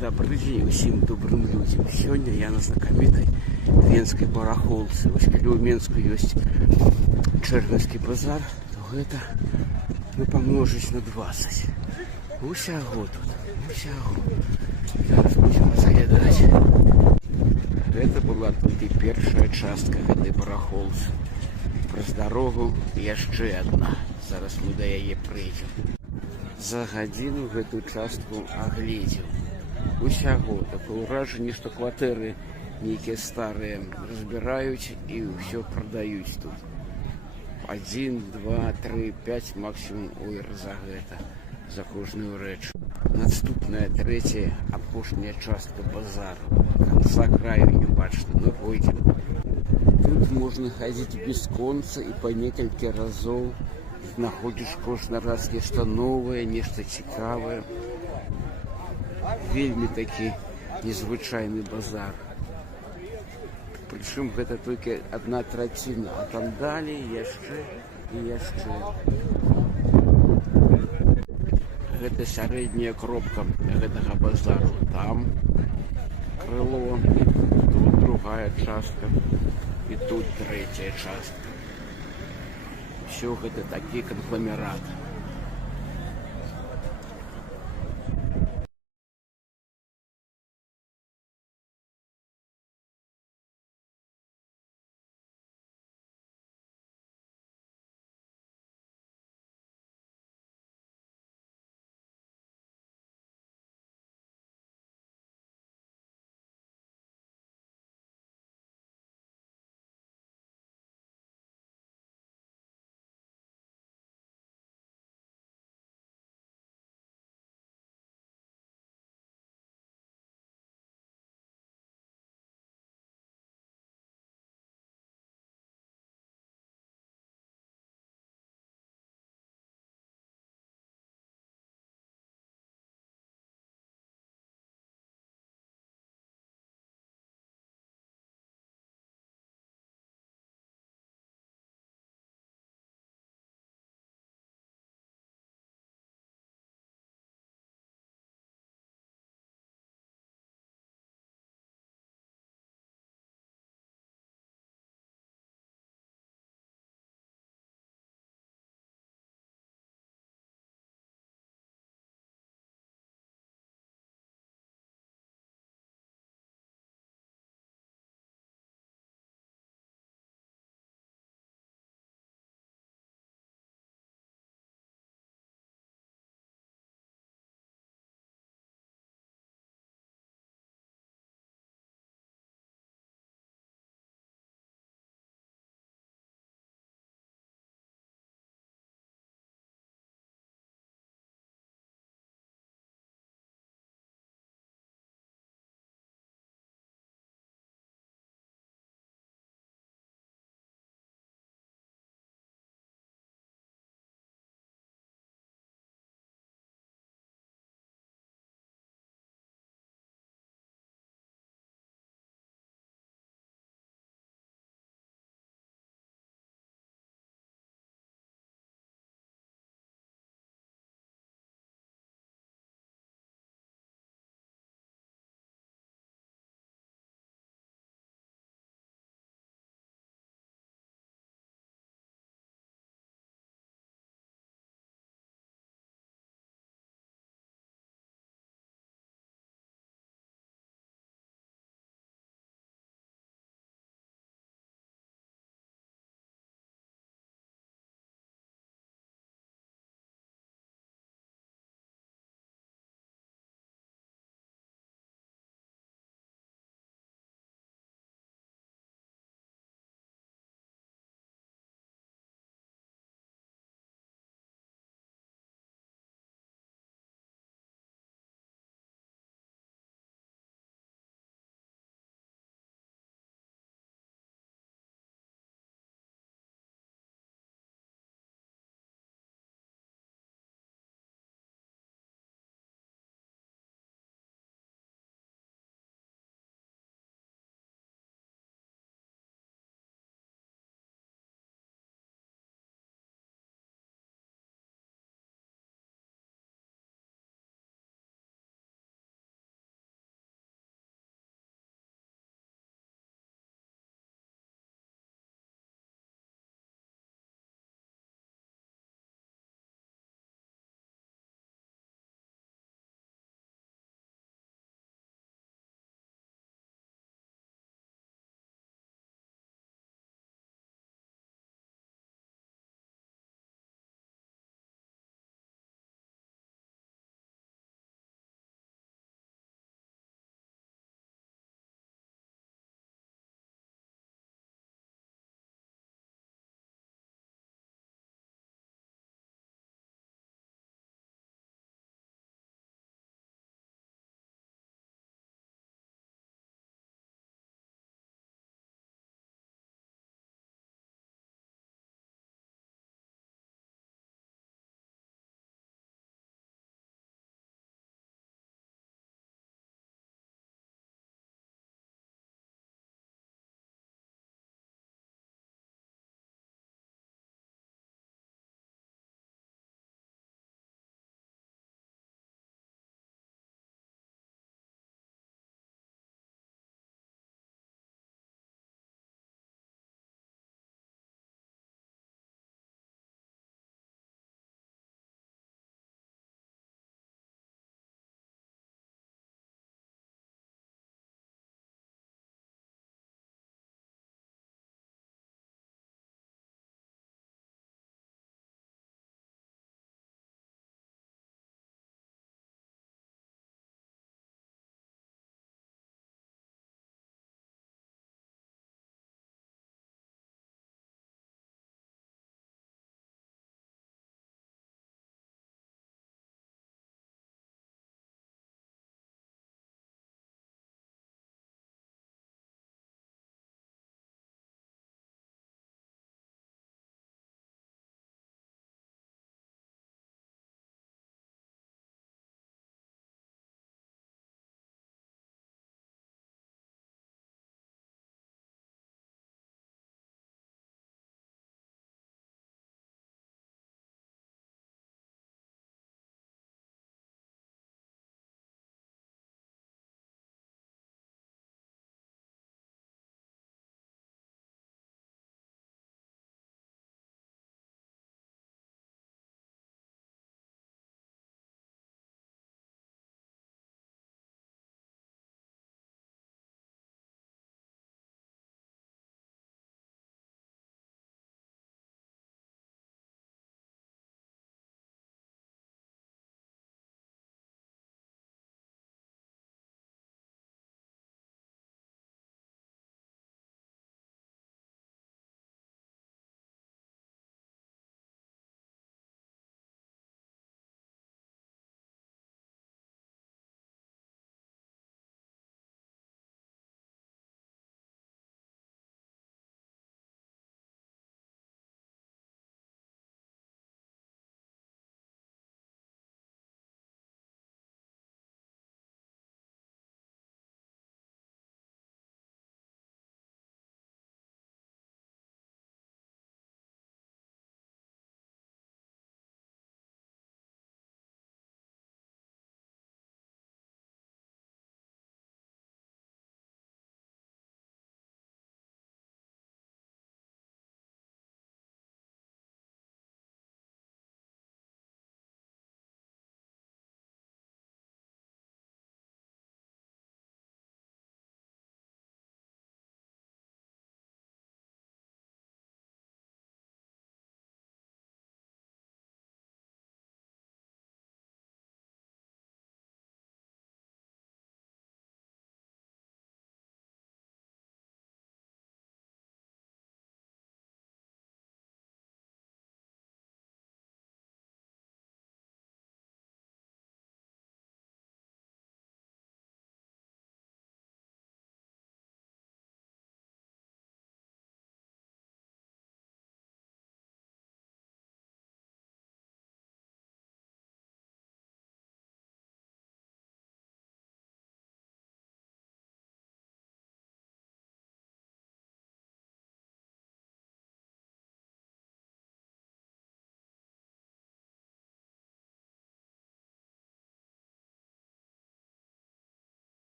Добрый день усім добрым людям. Сегодня я на знакомитой Венской барахолцы. Вось калі ў Менску ёсць чэрвеньскі базар, то гэта помножыць на 20. Усяго тут, усяго. Зараз будем заглядаць. Гэта была тут і першая частка гэтай барахолцы. Праз дарогу яшчэ адна. Зараз мы да яе прыйдзем. За гадзіну гэтую частку агледзеў. Усяго такое ўражанне, што кватэры нейкія старыя разбіраюць і ўсё прадаюць тут. 1, 2, 3, 5 максімум ойр за гэта, за кожную рэч. Наступная, трэцяя, апошняя частка базару. Канца краю не бачна, мы пойдзем. Тут можна хадзіць бясконца і па некалькі разоў знаходзіш кожны раз нешта новае, нешта цікавае. Вельмі такі незвычайны базар. Прычым гэта толькі 1/3, а там далей яшчэ і яшчэ. Гэта сярэдняя кропка гэтага базару. Там крыло, тут другая частка і тут трэцяя частка. Усё гэта такі кангламерат.